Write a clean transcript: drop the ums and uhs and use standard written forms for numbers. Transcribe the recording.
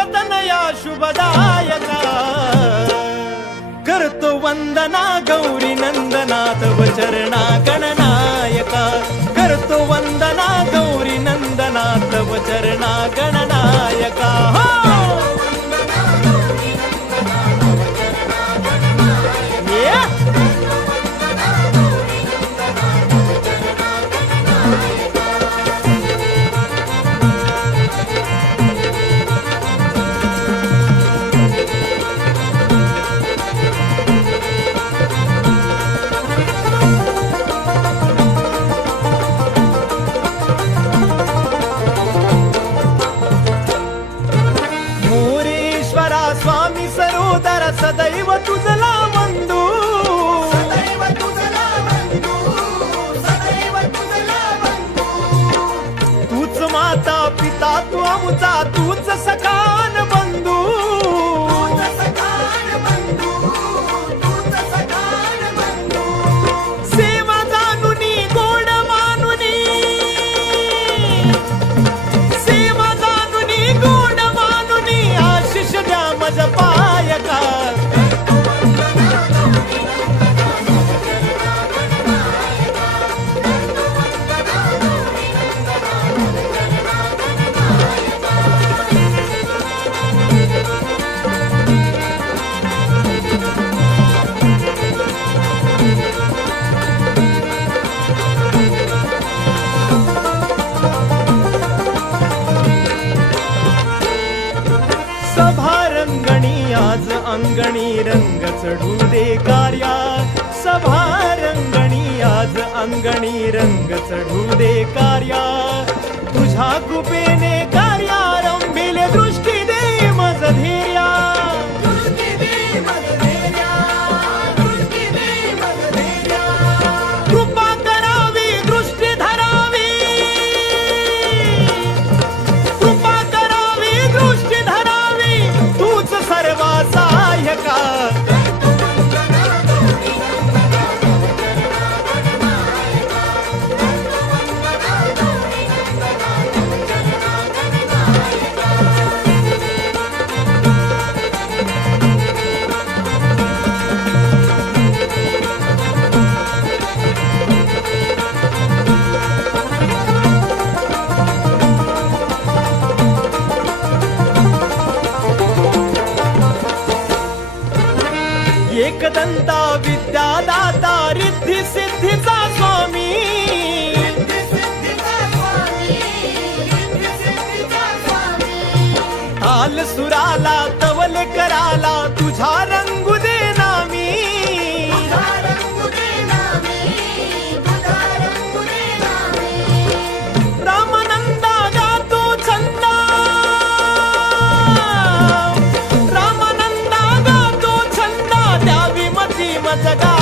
शिवतनया शुभदायका करतो वंदना गौरी नंदना तव चरणा गणनायका करतो वंदना गौरी नंदना तव चरणा गणनायका स्वामी सरोदर सदैव तुझला वंदू सदैव तुझला वंदू सदैव तुझला वंदू तूच माता पिता तू आमचा तूच सखान बंधू तूच सखान बंधू तूच सखान बंधू सेवा जानुनी गोड मानुनी सेवा जानुनी गोड मानुनी आशिष द्या मज पायका सभारंगणी आज अंगणी रंग चढू दे कार्या सभारंगणी आज अंगणी रंग चढू दे कार्या तुझ्या कृपेने कार्या रंभिले दृष्टी दे मज धैर्या दृष्टी दे मज धैर्या दृष्टी दे मज धैर्या कृपा करावी दृष्टी धरावी कृपा करावी दृष्टी धरावी तूच सर्वा सहाय्यका एकदंता विद्यादाता रिद्धी सिद्धीचा स्वामी रिद्धी सिद्धीचा स्वामी रिद्धी सिद्धीचा स्वामी ताल सुराला तवल कराला तुझा रंगू दे नामी तुझा रंगू दे नामी तुझा रंगू दे नामी रामानंदा गातो छंदा रामानंदा गातो छंदा द्यावी मती मजगा